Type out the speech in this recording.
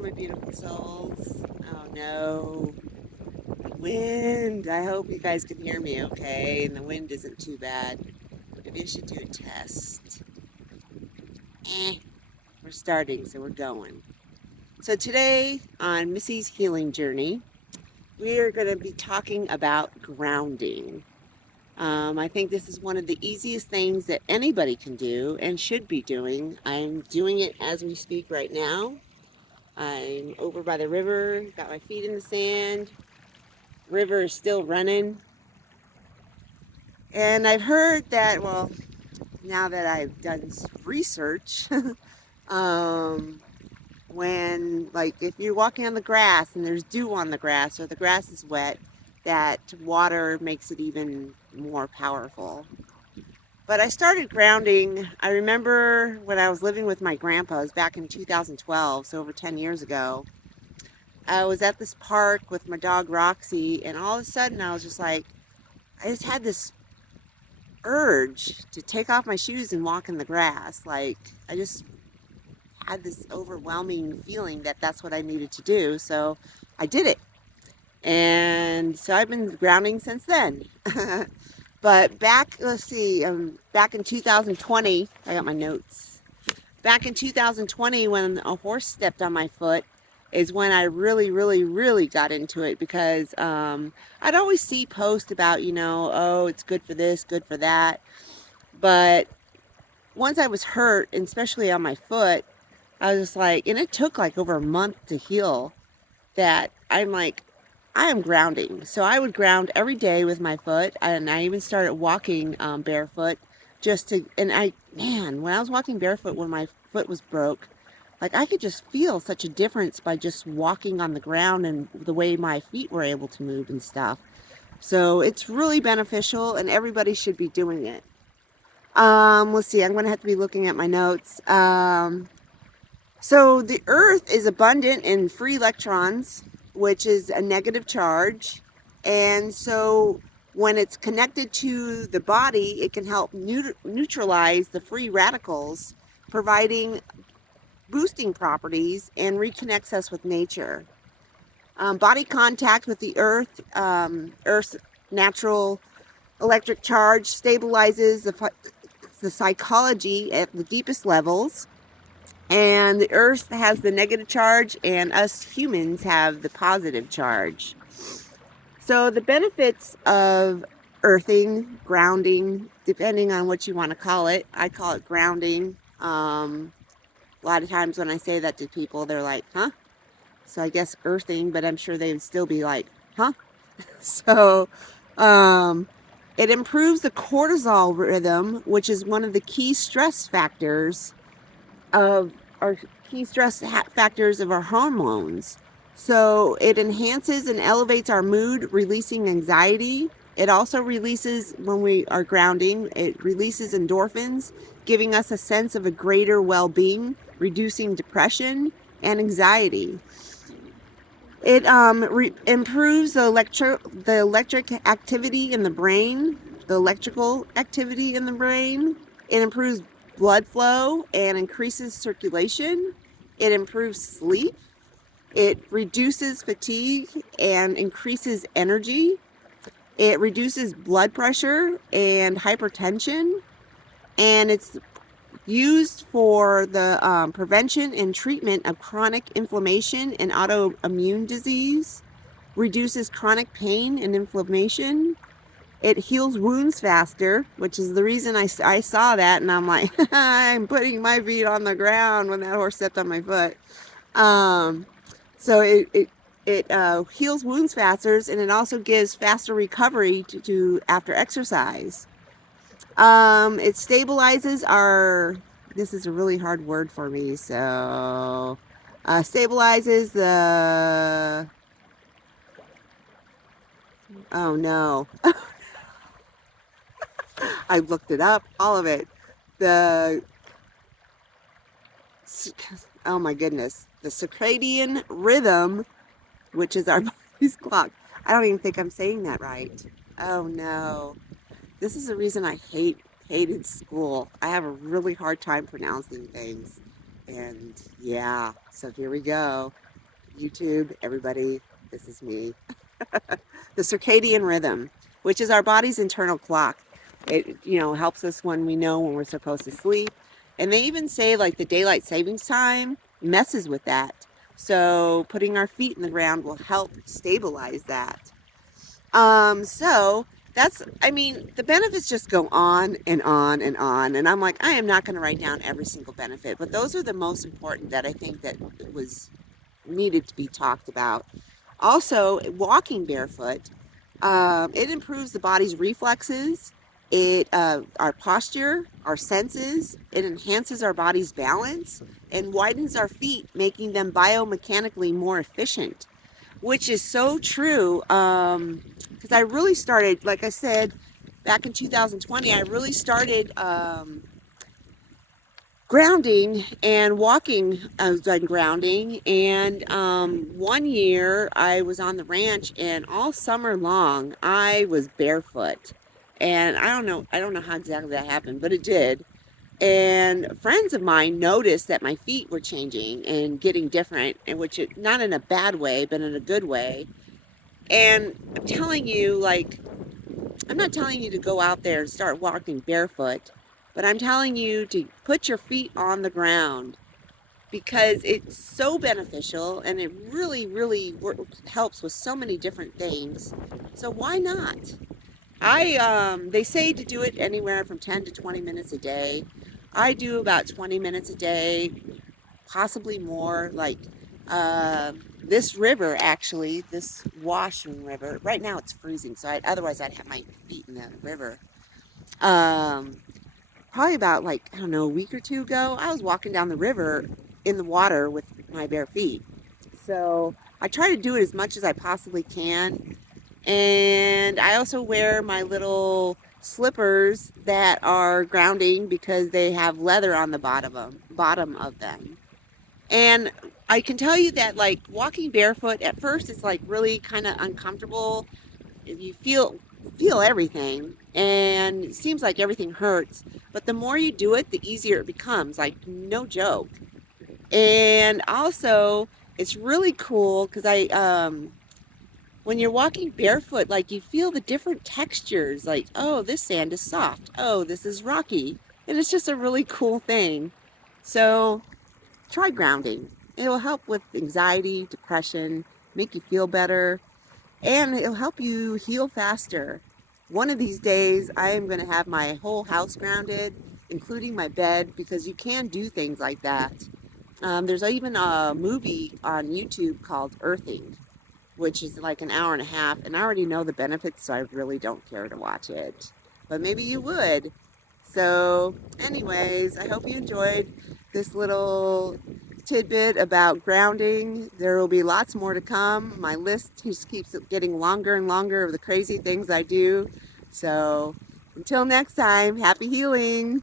my beautiful souls. Oh no, the wind. I hope you guys can hear me okay, and the wind isn't too bad. Maybe I should do a test. Eh, we're starting, so we're going. So today on Missy's healing journey, we are going to be talking about grounding. I think this is one of the easiest things that anybody can do and should be doing. I'm doing it as we speak right now. I'm over by the river, got my feet in the sand. River is still running. And I've heard that, well, now that I've done research, um, when, like, if you're walking on the grass and there's dew on the grass or the grass is wet, that water makes it even more powerful. But I started grounding. I remember when I was living with my grandpa, it was back in 2012, so over 10 years ago. I was at this park with my dog Roxy, and all of a sudden I was just like, I just had this urge to take off my shoes and walk in the grass. Like, I just had this overwhelming feeling that that's what I needed to do. So I did it. And so I've been grounding since then. But back, let's see, back in 2020, I got my notes. Back in 2020, when a horse stepped on my foot, is when I really, really, really got into it because I'd always see posts about, oh, it's good for this, good for that. But once I was hurt, and especially on my foot, I was just like, and it took like over a month to heal, that I'm like, I am grounding. So I would ground every day with my foot, and I even started walking barefoot just to, and man, when I was walking barefoot when my foot was broke, like I could just feel such a difference by just walking on the ground and the way my feet were able to move and stuff. So it's really beneficial, and everybody should be doing it. Let's see, I'm going to have to be looking at my notes. So the earth is abundant in free electrons, which is a negative charge. And so when it's connected to the body, it can help neutralize the free radicals, providing boosting properties and reconnects us with nature. Body contact with the earth, Earth's natural electric charge stabilizes the psychology at the deepest levels. And the earth has the negative charge, and us humans have the positive charge. So the benefits of earthing, grounding, depending on what you want to call it. I call it grounding. A lot of times when I say that to people, they're like, huh? So I guess earthing, but I'm sure they would still be like, huh? So it improves the cortisol rhythm, which is one of the key stress factors of our factors of our hormones. So it enhances and elevates our mood, releasing anxiety. It also releases, when we are grounding, it releases endorphins, giving us a sense of a greater well-being, reducing depression and anxiety. It improves the electric activity in the brain, the electrical activity in the brain. It improves blood flow and increases circulation. It improves sleep. It reduces fatigue and increases energy. It reduces blood pressure and hypertension. And it's used for the prevention and treatment of chronic inflammation and autoimmune disease. Reduces chronic pain and inflammation. It heals wounds faster, which is the reason I saw that, and I'm like, I'm putting my feet on the ground when that horse stepped on my foot. So it heals wounds faster, and it also gives faster recovery to after exercise. It stabilizes our, this is a really hard word for me, so stabilizes the, oh no. I looked it up, all of it. The, oh my goodness, the circadian rhythm, which is our body's clock. I don't even think I'm saying that right. Oh no. This is the reason I hated school. I have a really hard time pronouncing things. And yeah, so here we go. YouTube, everybody, this is me. The circadian rhythm, which is our body's internal clock. It, helps us when we know when we're supposed to sleep. And they even say like the daylight savings time messes with that. So putting our feet in the ground will help stabilize that. So I mean, the benefits just go on and on and on. And I'm like, I am not going to write down every single benefit, but those are the most important that I think that was needed to be talked about. Also, walking barefoot, it improves the body's reflexes, our posture, our senses. It enhances our body's balance and widens our feet, making them biomechanically more efficient, which is so true. Because I really started, like I said, back in 2020, I really started grounding and walking. I was done grounding, and one year I was on the ranch, and all summer long I was barefoot. And I don't know how exactly that happened, but it did. And friends of mine noticed that my feet were changing and getting different, and not in a bad way, but in a good way. And I'm telling you, like, I'm not telling you to go out there and start walking barefoot, but I'm telling you to put your feet on the ground because it's so beneficial and it really, really helps with so many different things. So why not? They say to do it anywhere from 10 to 20 minutes a day. I do about 20 minutes a day, possibly more. Like this river, actually, this washing river. Right now it's freezing, so otherwise I'd have my feet in the river. Um, Probably about like I don't know a week or two ago, I was walking down the river in the water with my bare feet. So I try to do it as much as I possibly can, and I also wear my little slippers that are grounding because they have leather on the bottom of them. And I can tell you that like walking barefoot at first it's like really kind of uncomfortable. You feel everything and it seems like everything hurts, but the more you do it the easier it becomes, like no joke. And also it's really cool because I when you're walking barefoot, like you feel the different textures, like, oh, this sand is soft, oh, this is rocky, and it's just a really cool thing. So try grounding. It will help with anxiety, depression, make you feel better, and it'll help you heal faster. One of these days, I am going to have my whole house grounded, including my bed, because you can do things like that. There's even a movie on YouTube called Earthing, which is like an hour and a half, and I already know the benefits, so I really don't care to watch it. But maybe you would. So, anyways, I hope you enjoyed this little tidbit about grounding. There will be lots more to come. My list just keeps getting longer and longer of the crazy things I do. So, until next time, happy healing.